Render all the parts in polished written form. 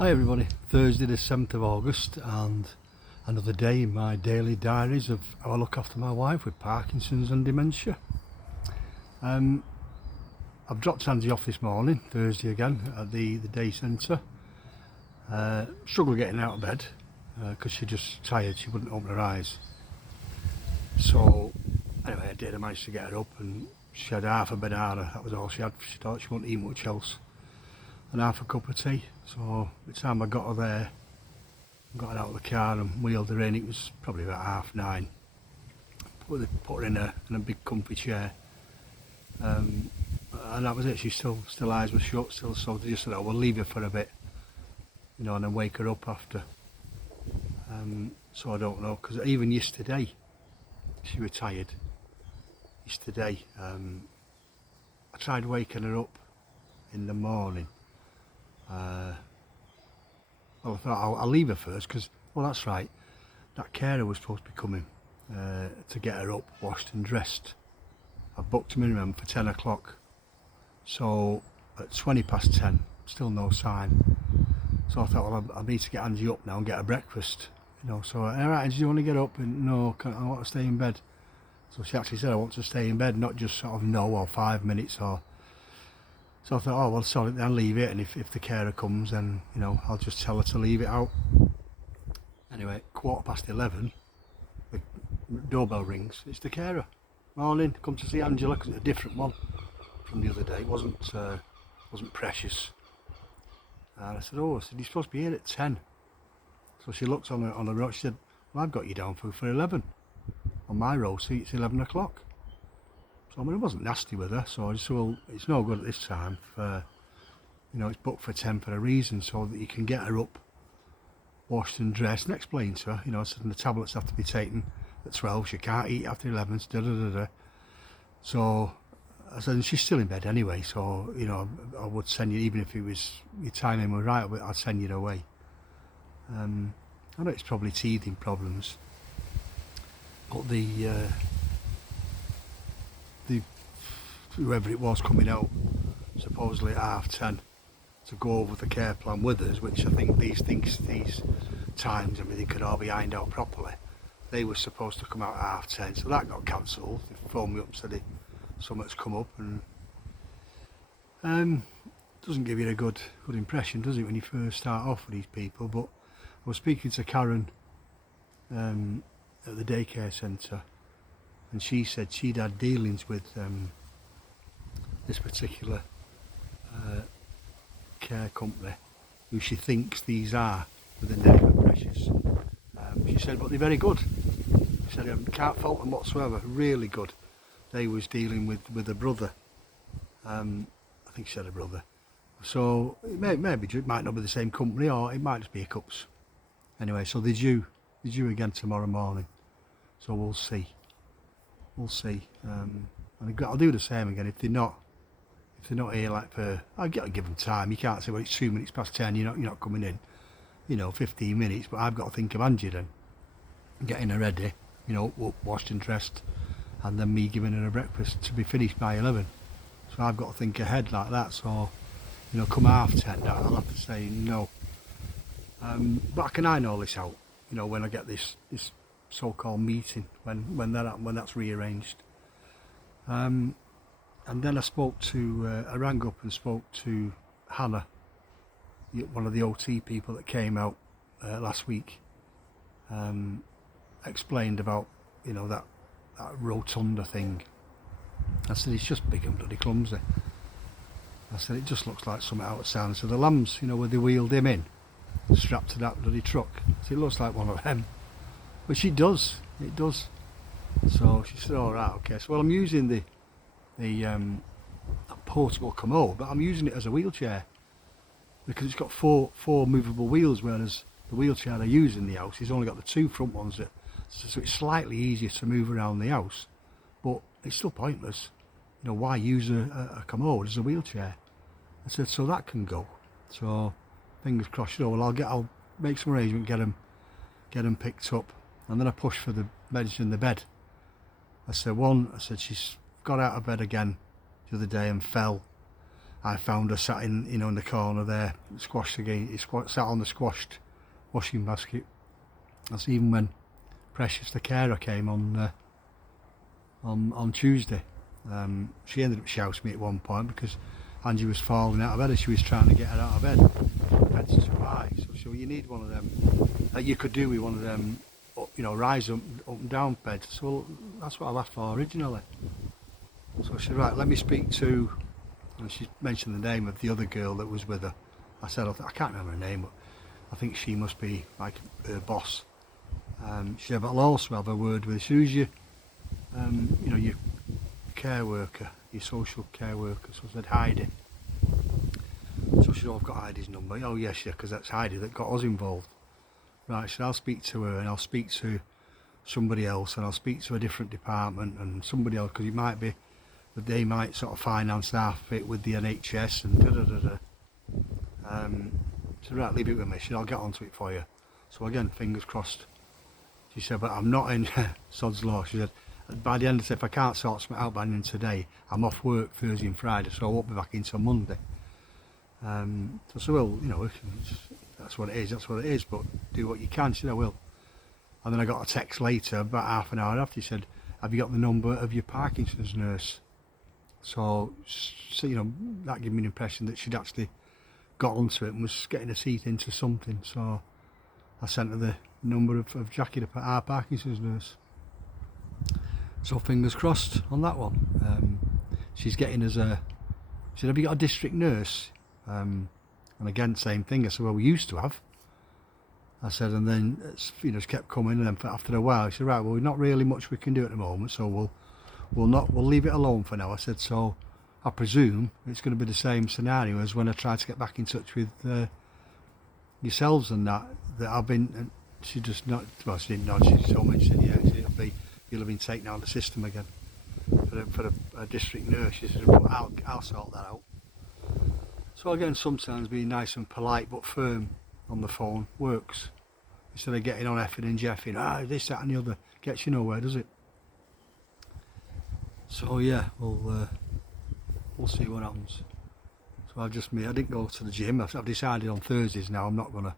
Hi everybody, Thursday the 7th of August and another day in my daily diaries of how I look after my wife with Parkinson's and dementia. I've dropped Angie off this morning, Thursday again, at the day centre. Struggled getting out of bed because she's just tired, she wouldn't open her eyes. So anyway, I did, I managed to get her up and she had half a banana, that was all she had. She thought she wouldn't eat much else. And half a cup of tea. So by the time I got her there, got her out of the car and wheeled her in, it was probably about 9:30. Put her in a big comfy chair, and that was it. She still eyes were shut, still, so they just said, "Oh, we'll leave her for a bit, and then wake her up after." So I don't know, because even yesterday she was tired. Yesterday, I tried waking her up in the morning. Well, I thought I'll leave her first because, well, that's right, that carer was supposed to be coming to get her up, washed and dressed. I booked him in, remember, for 10 o'clock. So at 10:20, still no sign. So I thought, well, I need to get Angie up now and get her breakfast. So, all right, Angie, do you want to get up? And no, I want to stay in bed. So she actually said, I want to stay in bed, not just sort of no or 5 minutes or. So I thought, oh, well, sorry, then leave it, and if the carer comes, then, I'll just tell her to leave it out. Anyway, 11:15, the doorbell rings. It's the carer. Morning, come to see Angela, because it's a different one from the other day. It wasn't Precious. And I said, you're supposed to be here at 10. So she looked on the road, she said, well, I've got you down for 11. On my row seat, it's 11 o'clock. So, I mean, it wasn't nasty with her, so I just said, well, it's no good at this time. It's booked for 10 for a reason, so that you can get her up, washed and dressed, and explain to her, I said, the tablets have to be taken at 12, she can't eat after 11, So, I said, and she's still in bed anyway, so, I would send you, even if it was, your timing was right, I'd send you away. I know it's probably teething problems, but the whoever it was coming out supposedly at 10:30 to go over the care plan with us, which I think these times and everything could all be ironed out properly. They were supposed to come out at 10:30, so that got cancelled. They phoned me up and said something's come up, and doesn't give you a good impression, does it, when you first start off with these people? But I was speaking to Karen at the daycare centre, and she said she'd had dealings with this particular care company, who she thinks these are, with the name of Precious. She said, but they're very good. She said, I can't fault them whatsoever, really good. They was dealing with a brother. I think she said a brother. So it might not be the same company, or it might just be hiccups. Anyway, so they're due again tomorrow morning. So we'll see. And I'll do the same again if they're not here, like, for, I've got to give them time. You can't say, well, it's 2 minutes past 10, you're not coming in, 15 minutes, but I've got to think of Angie then, getting her ready, washed and dressed, and then me giving her a breakfast to be finished by 11. So I've got to think ahead like that. So, come 10:30, I'll have to say no. But I can iron all this out, when I get this so-called meeting, when that's rearranged. And then I rang up and spoke to Hannah, one of the OT people that came out last week. Explained about, that rotunda thing. I said, it's just big and bloody clumsy. I said, it just looks like something out of sound. So the lambs, where they wheeled him in, strapped to that bloody truck. So it looks like one of them. Which it does. So she said, all right, okay. So, well, I'm using the portable commode, but I'm using it as a wheelchair because it's got four movable wheels, whereas the wheelchair I use in the house has only got the two front ones, so it's slightly easier to move around the house, but it's still pointless. Why use a commode as a wheelchair? I said, so that can go. So fingers crossed. Well, I'll make some arrangement, get them picked up, and then I pushed for the meds in the bed. I said she's got out of bed again the other day and fell, I found her sat in, in the corner there, squashed again. Sat on the squashed washing basket. That's even when Precious, the carer, came on Tuesday. She ended up shouting me at one point because Angie was falling out of bed and she was trying to get her out of bed. The bed's too high, so you need one of them that you could do with one of them, rise up and down beds. So that's what I asked for originally. So she said, right, let me speak to, and she mentioned the name of the other girl that was with her. I said, I can't remember her name, but I think she must be like her boss. She said, but I'll also have a word with you. Who's your, your care worker, your social care worker? So I said, Heidi. So she said, oh, I've got Heidi's number. Oh yes, yeah, because that's Heidi that got us involved. Right, so I'll speak to her and I'll speak to somebody else and I'll speak to a different department and somebody else, because it might be that they might sort of finance half of it with the NHS and da-da-da-da. So right, leave it with me. She said, I'll get onto it for you. So again, fingers crossed. She said, but I'm not in Sod's Law. She said, by the end of it, if I can't sort something out by the end of today, I'm off work Thursday and Friday, so I won't be back until Monday. So well, that's what it is, but do what you can. She said, I will. And then I got a text later, about half an hour after, he said, have you got the number of your Parkinson's nurse? So that gave me an impression that she'd actually got onto it and was getting a seat into something. So I sent her the number of Jackie, our Parkinson's nurse. So fingers crossed on that one. She's getting us she said, have you got a district nurse? And again, same thing. I said, well, we used to have. I said, and then it's kept coming, and then after a while, she said, right, well, not really much we can do at the moment, so we'll leave it alone for now. I said, so I presume it's going to be the same scenario as when I tried to get back in touch with yourselves and that I've been. And she just not. Well, she didn't know. She told me, she said, yeah, you'll have been taken out of the system again for a district nurse. She said, well, I'll sort that out. So again, sometimes being nice and polite but firm on the phone works. Instead of getting on effing and jeffing, this, that and the other, gets you nowhere, does it? So yeah, we'll see what happens. So I didn't go to the gym. I've decided on Thursdays now I'm gonna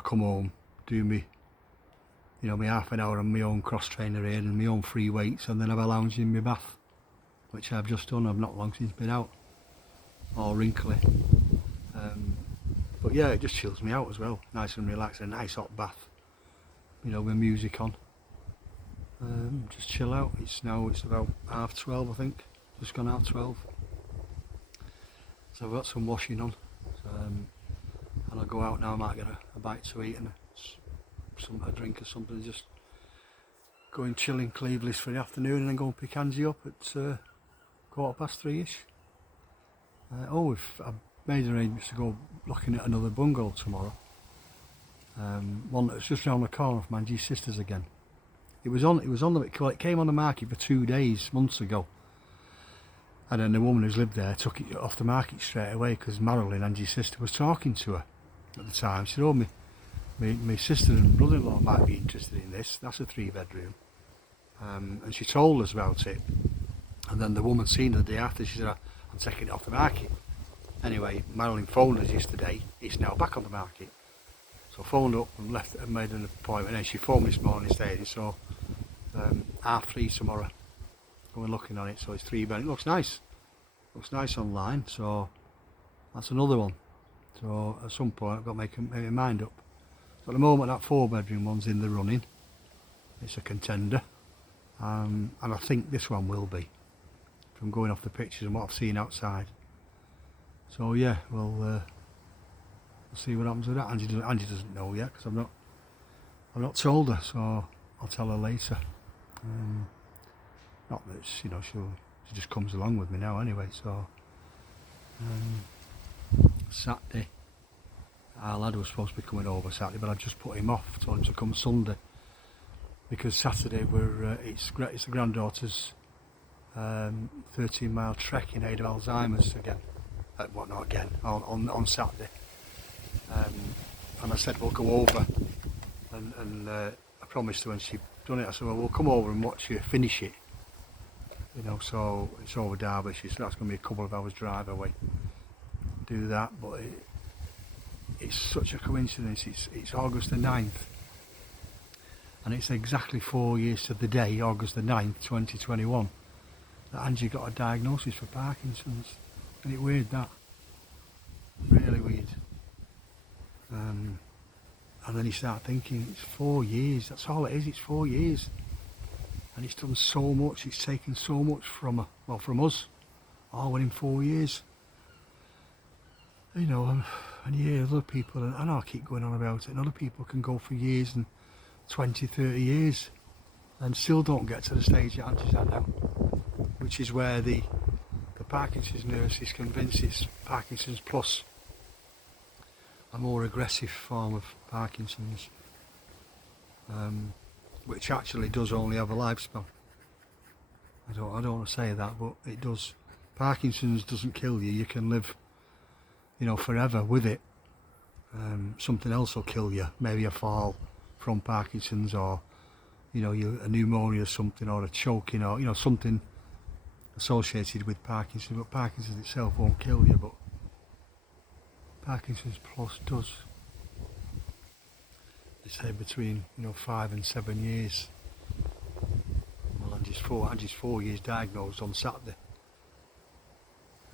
come home, do me half an hour on my own cross trainer here and my own free weights, and then have a lounge in my bath, which I've just done. I've not long since been out, all wrinkly. But yeah, it just chills me out as well. Nice and relaxed, a nice hot bath, with music on. Just chill out. It's about 12:30, I think. Just gone 12:30. So I've got some washing on. And I'll go out now. I might get a bite to eat and a drink or something. Just go and chill in Cleveland for the afternoon, and then go and pick Angie up at 3:15ish. I've made arrangements to go looking at another bungalow tomorrow. One that's just round the corner from Angie's sister's again. It came on the market for 2 days, months ago. And then the woman who's lived there took it off the market straight away because Marilyn, Angie's sister, was talking to her at the time. She said, oh, my sister and brother-in-law might be interested in this. That's a 3-bedroom. And she told us about it. And then the woman seen her the day after. She said, I'm taking it off the market. Anyway, Marilyn phoned us yesterday. It's now back on the market. So I phoned up and made an appointment. And she phoned me this morning saying, so 3:30 tomorrow. We're looking on it. So it's 3-bed. It looks nice. Looks nice online. So that's another one. So at some point I've got to make my mind up. So at the moment that 4-bedroom one's in the running. It's a contender. And I think this one will be, from going off the pictures and what I've seen outside. So yeah, we'll see what happens with that. Angie doesn't know yet because I've not told her, so I'll tell her later. Not that she just comes along with me now anyway. So Saturday, our lad was supposed to be coming over Saturday, but I just put him off. Told him to come Sunday because Saturday it's the granddaughter's 13-mile trek in aid of Alzheimer's again. On Saturday. And I said we'll go over, and I promised her when she'd done it. I said, well, we'll come over and watch you finish it. So it's over Derbyshire, so that's going to be a couple of hours drive away. do that, but it's such a coincidence. It's August the 9th, and it's exactly 4 years to the day, August the 9th, 2021, that Angie got a diagnosis for Parkinson's. Isn't it weird, that? Really weird. And then you start thinking, it's 4 years, that's all it is, it's 4 years. And it's done so much, it's taken so much from her, well, from us, all within 4 years. You know, and you hear other people, and I know I keep going on about it, and other people can go for years and 20, 30 years and still don't get to the stage that Angie's at now, which is where the Parkinson's nurse is convinced it's Parkinson's plus, a more aggressive form of Parkinson's, which actually does only have a lifespan. I don't want to say that, but it does. Parkinson's doesn't kill you. You can live, you know, forever with it. Something else will kill you, maybe a fall from Parkinson's, or you know, a pneumonia or something, or a choking, or you know, something associated with Parkinson's. But Parkinson's itself won't kill you, but Parkinson's plus does. They say between, you know, 5 and 7 years. Well, Angie's 4 years diagnosed on Saturday.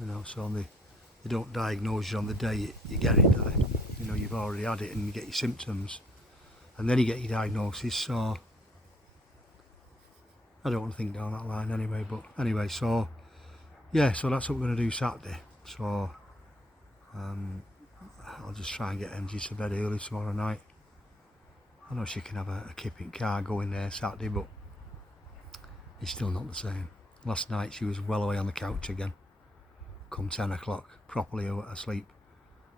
You know, so they don't diagnose you on the day you get it, do they? You know, you've already had it and you get your symptoms, and then you get your diagnosis. So I don't want to think down that line anyway, but anyway, so yeah, so that's what we're going to do Saturday. So I'll just try and get Angie to bed early tomorrow night. I know she can have a kipping car going there Saturday, but it's still not the same. Last night she was well away on the couch again, come 10 o'clock, properly asleep,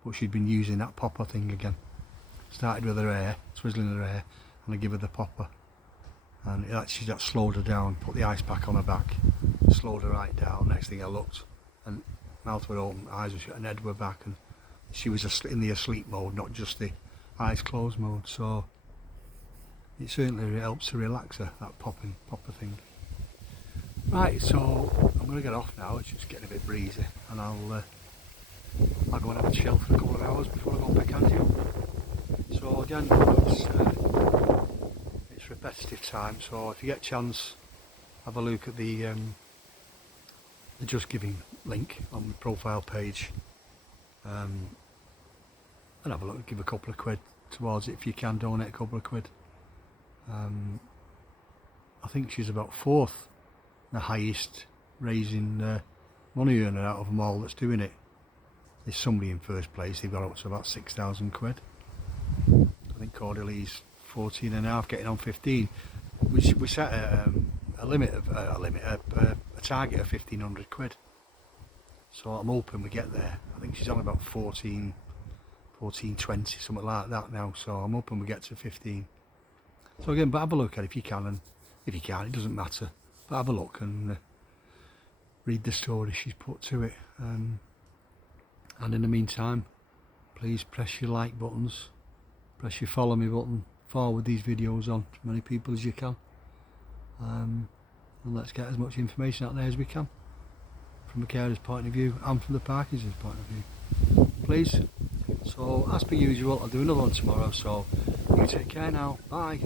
but she'd been using that popper thing again. Started with her hair, twizzling her hair, and I give her the popper, and it actually just slowed her down, put the ice pack on her back, slowed her right down. Next thing I looked, and mouth were open, eyes were shut, and head were back, and she was in the asleep mode, not just the eyes closed mode. So it certainly helps to relax her, that popper thing. Right, so I'm going to get off now. It's just getting a bit breezy, and I'll go and have a chill for a couple of hours before I go and pick Angie up. So again, it's repetitive time, so if you get a chance, have a look at the Just Giving link on the profile page, and have a look, give a couple of quid towards it if you can, donate a couple of quid. I think she's about 4th, the highest raising money earner out of them all that's doing it. There's somebody in first place, they've got up to about 6,000 quid. I think Cordeli's 14.5, getting on 15. We set a target of 1,500 quid. So I'm hoping we get there. I think she's on about 14, 14.20, something like that now. So I'm hoping we get to 15. So again, but have a look at it if you can, and if you can't, it doesn't matter. But have a look and read the story she's put to it. And in the meantime, please press your like buttons, press your follow me button, forward these videos on to as many people as you can, and let's get as much information out there as we can, from the carer's point of view and from the Parkinson's point of view, please. So as per usual, I'll do another one tomorrow, so you take care now, bye.